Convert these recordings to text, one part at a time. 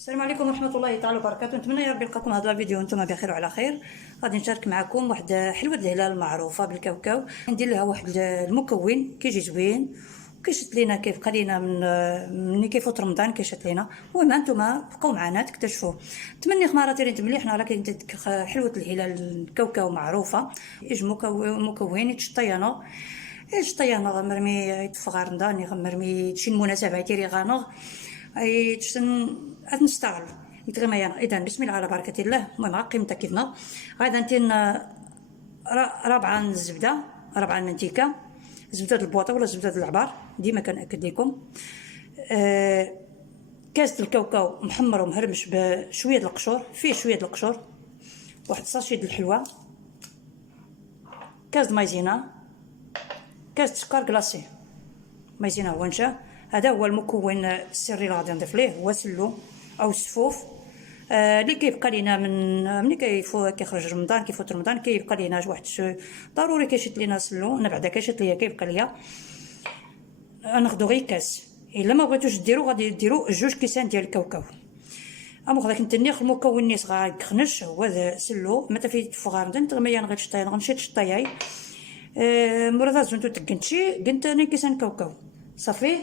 السلام عليكم ورحمه الله تعالى وبركاته. نتمنى يا ربي نلقاكم هذا الفيديو وانتم بخير وعلى خير. غادي نشارك معكم واحد حلوه الهلال معروفه بالكاوكاو. ندير لها واحد المكون كيجي زوين وكيشد لينا كيبقى لينا من ملي كيفوت رمضان كيشد لينا. المهم انتم بقاو معنا تكتشفوه. تمني خماراتي ريت مليح راه كاين حلوه الهلال الكاوكاو معروفه. يج مكون يتشطيانو الشطيانه مرمي يتفغر نداني مرمي شي مناسبه يتيري غانغ اي تشن نستغل يتغميان. اذا بسم الله على بركه الله. المهم قيمتها كيفنا غادا نتين ربعه الزبده، ربعه المنتيكه، زبده البواطه ولا زبده العبار ديما كنأكد لكم. كاس الكاوكاو محمر ومهرمش بشويه د القشور، فيه شويه د القشور، واحد ساشي د الحلوه، كاس د مايزينا، كاس سكر كلاصي. مايزينا هو نشا، هذا هو المكون السري اللي غادي نضيف ليه، هو سلو او السفوف. اللي كيبقى لينا من ملي كيخرج رمضان كيفوت رمضان كيبقى لينا واحد ضروري كيشد لينا سلو. انا بعدا كيشد ليا كيبقى ليا ناخذ غير كاس. الا ما بغيتوش ديروا غادي ديروا جوج كيسان ديال الكاوكاو. اما غادي نتنيخ المكون نيس غايخنش هو سلو متى في فغاردن تغميان غير شطاي غنمشي تشطاياي مرات زنتو تكنتشي قنت انا كيسان كاوكاو صافي.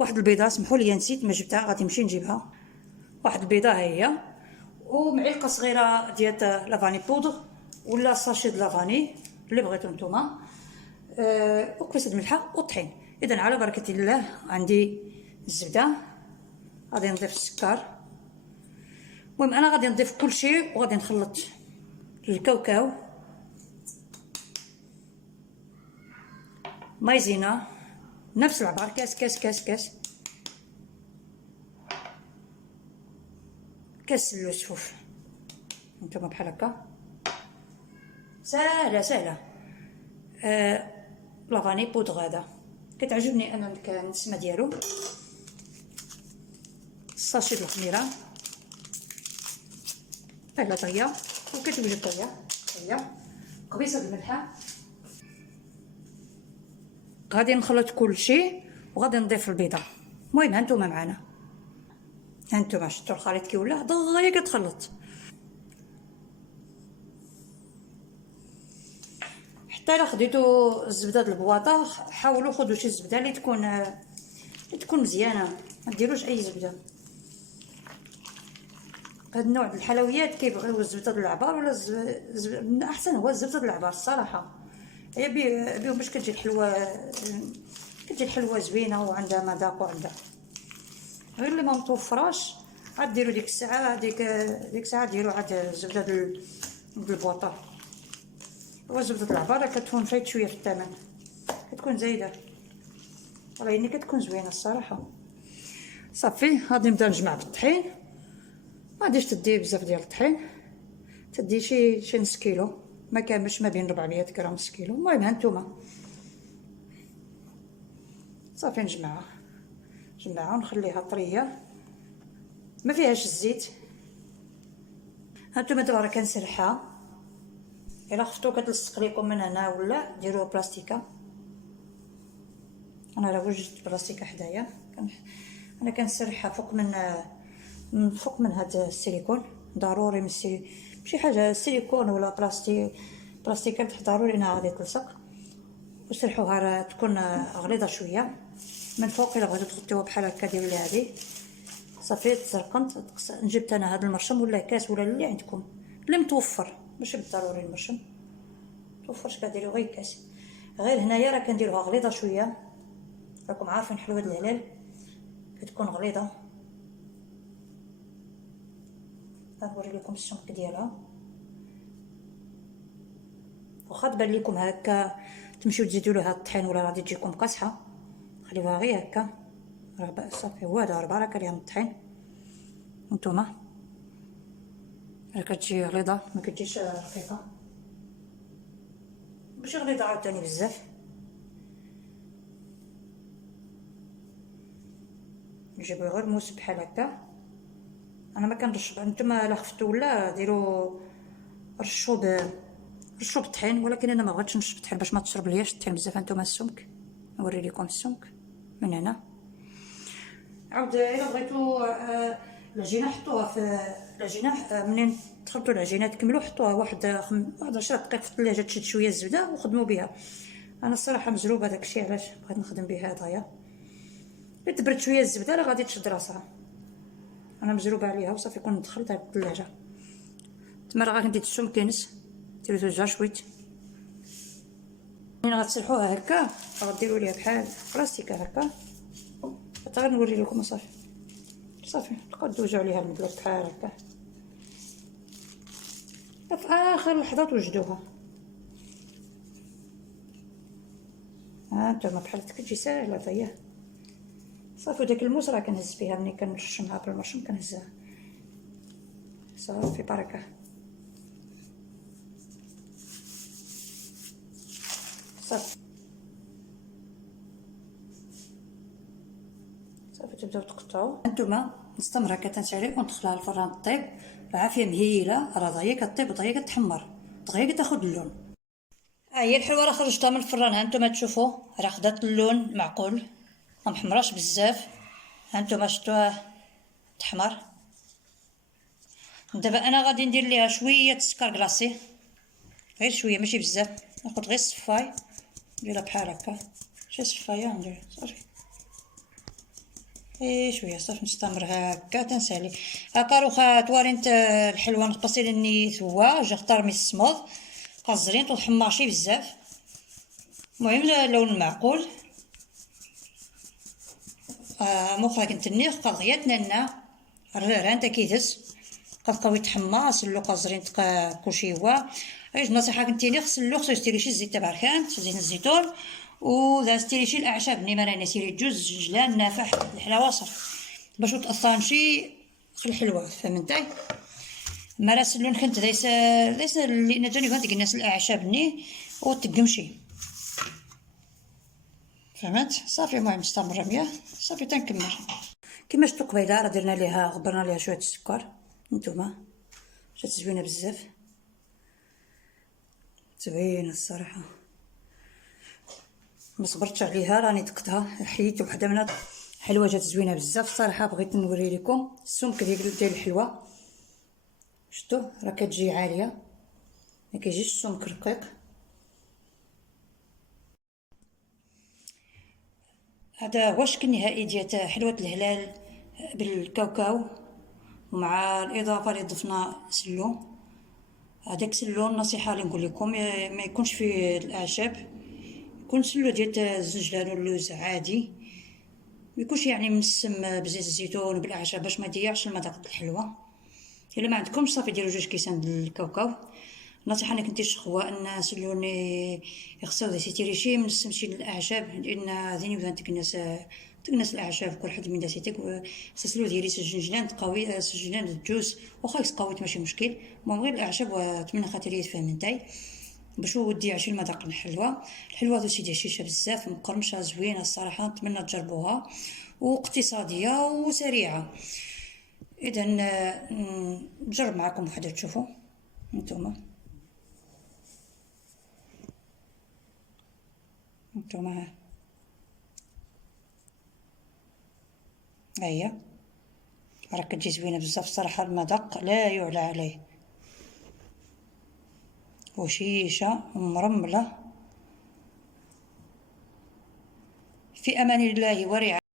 واحد البيضه سمحوا لي نسيت ما جبتها غادي نمشي نجيبها. واحد البيضه ها هي ومعلقه صغيره ديال لافاني بودر ولا ساشي د لافاني اللي بغيتو نتوما، وكبسه الملحه والطحين. اذا على بركه الله عندي الزبده، غادي نضيف السكر. المهم انا غادي نضيف كل شيء وغادي نخلط الكاوكاو، مايزينا نفس العبار، كاس كاس كاس كاس كاس السفوف. نتوما بحال هكا ساهله ساهله. لافاني بودغ هذا كتعجبني انا النسمه ديالو. الساشي د الخميره بحال طيه وكتوجد طيه قبيصه الملحه. غادي نخلط كل شيء وغادي نضيف البيضه. المهم هانتوما معنا، هانتوما شفتوا الخليط كي ولا دغيا كتخلط حتى الا خديتو الزبده د البواطه. حاولوا خذوا شي زبده اللي تكون مزيانه، ما ديروش اي زبده. هاد النوع د الحلويات كيبغيو الزبده د العبار ولا من احسن هو الزبده د العبار الصراحه. هي بيهم باش كتجي الحلوه زوينه وعندها مذاق وعندها. غير اللي ما متوفراش عاد ديروا ديك الساعه ديك الساعه ديروا عاد الزبده د البواطه. وزبده العباره كتكون فايت شويه في الثمن، كتكون زايده ولكن كتكون زوينه الصراحه. صافي غادي نبدا نجمع بالطحين. ما غاديش تدي بزاف ديال الطحين، تدي شي نص كيلو، ما كاملش، ما بين 400 غرام نص كيلو. المهم هانتوما صافي نجمعها ونخليها طريه ما فيهاش الزيت. هانتوما دابا راه كنسرحها. الا خفتو كتلصق ليكم من هنا ولا ديروها بلاستيكه. انا راه وجدت بلاستيكه حدايا انا كنسرحها فوق من هاد السيليكون. ضروري من شي حاجه سيليكون ولا بلاستيكه ضروري انها غادي تلصق. وسرحوها راه تكون غليظه شويه من فوق. الا بغيتو تغطيوها بحال هكا ديروا لي هذه صافي. تزرقنت جبت انا هذا المرشم ولا كاس ولا اللي عندكم اللي متوفر، ماشي بالضروري المرشم متوفرش كديروا غير كاس. غير هنايا راه كنديروها غليظه شويه، راكم عارفين حلوه الهلال كتكون غليظه. نوري لكم السمك ديالها. واخا تبان لكم هكا تمشيو تزيدوا لها الطحين ولا غادي تجيكم قاصحه، خليوها غير هكا راه صافي. هو هذا بركه ليها الطحين. نتوما راه كتجي غليظه ما كتجيش رقيقه، ماشي غليظه عاوتاني بزاف. نجيبو غير موس بحال هكا. انا ما كنرش. نتوما الا خفتوا ولا ديروا رشوا بالطحين، ولكن انا ما بغيتش نرش بالطحين باش ما تشرب لياش الطحين بزاف. هانتوما السمك نوري لكم السمك من هنا. عاود الا بغيتو العجينه حطوها في العجينه، منين تخلطوا العجينه تكملوا حطوها واحد 10 دقائق في الثلاجه تشد شويه الزبده وخدموا بها. انا الصراحه مجروبه داكشي علاش بغيت نخدم بها هدايا. تبرد شويه الزبده راه غادي تشد راسها. انا مجروبه عليها وصافي كون دخلتها للثلاجه. تما راه غندير السم كينس ديرو زوج شويت. ملي غتسلحوها هكا غديروا ليها بحال بلاستيكه هكا حتى غير نوري لكم صافي تبقاو دوزو عليها المدلات بحال هكا. في اخر لحظه توجدوها. ها نتوما بحال هكا تجي ساهله هي. صافي داك الموس راه كنهز فيها ملي كنرشمها بالمرشم كنهزها صافي بركه. صافي تبداو تقطعوا. هانتوما نستمر هكا تنسالي وندخلها للفران طيب بعافيه مهيله. راه دغيا كطيب ودغيا كتحمر دغيا كتاخد اللون. ها هي الحلوه راه خرجتها من الفران. هانتوما تشوفوا راه خدات اللون معقول ما محمراش بزاف. هانتوما شفتوها تحمر. دابا انا غادي ندير ليها شويه السكر كلاصي غير شويه ماشي بزاف. ناخذ غير الصفاي نديرها بحال هكا شي صفايه ندير صافي شويه صافي. نستمر هكا تنسالي هكا روخا توارينت الحلوه نقصي النيت هو جا اختار مي الصمود قزرين تحمرشي بزاف. المهم اللون معقول. مخرج كنتني قد غيا تننا الرير انت كيدز قد قوي تحمى سلو قزرين كلشي هو. نصيحه كنتيني خصو يستيري شي زيت تبع الخان زيت الزيتون ودازتيري شي الاعشاب ني مراني سيري جوز جلان نافح الحلاوه صافي باش تاثرنشي في الحلوه فهمتي. مراس اللون كنت ليس اللي نجاني كنت الناس الاعشاب ني وتقمشي فهمت صافي. المهم مستمره مياه صافي تنكمل كيما شفتوا قبيله راه درنا ليها غبرنا ليها شويه السكر. نتوما جات زوينه بزاف زوينه الصراحه ما صبرتش عليها راني دقتها حيت وحده منها حلوه جات زوينه بزاف الصراحه. بغيت نوري لكم السمك ديال الحلوه شفتوا راه كتجي عاليه ما كيجيش السمك رقيق. هذا هو الشكل النهائي ديال حلوه الهلال بالكاوكاو ومع الاضافه اللي ضفنا سلو. هذاك سلو النصيحه اللي نقول لكم ما يكونش فيه الاعشاب يكون سلو ديال الزنجلان واللوز عادي ما يكونش يعني مسم بزيت الزيتون وبالاعشاب باش ما يضيعش المذاق الحلوه. الا ما عندكمش صافي ديروا 2 كيسان ديال الكاوكاو. النصيحه انك انت شخوا ان سلوني يخصو ديسيتيري شي من السمشي الاعشاب لان زيني بغات تكنس الاعشاب كل حد من داسيتك سلو ديالي الزنجلان تقوي الزنجلان الجوز واخا يسقاويت ماشي مشكل. المهم غير الاعشاب وتمنى خاطر يتفهم نتاي باش ودي عشي المذاق الحلوه. الحلوه ذو سيدي شيشه بزاف مقرمشه زوينه الصراحه نتمنى تجربوها واقتصاديه وسريعه. اذا نجرب معكم وحده تشوفوا نتوما هيا راه كتجي زوينه بزاف الصراحه. المذاق لا يعلى عليه وشيشه ومرمله. في امان الله ورعايته.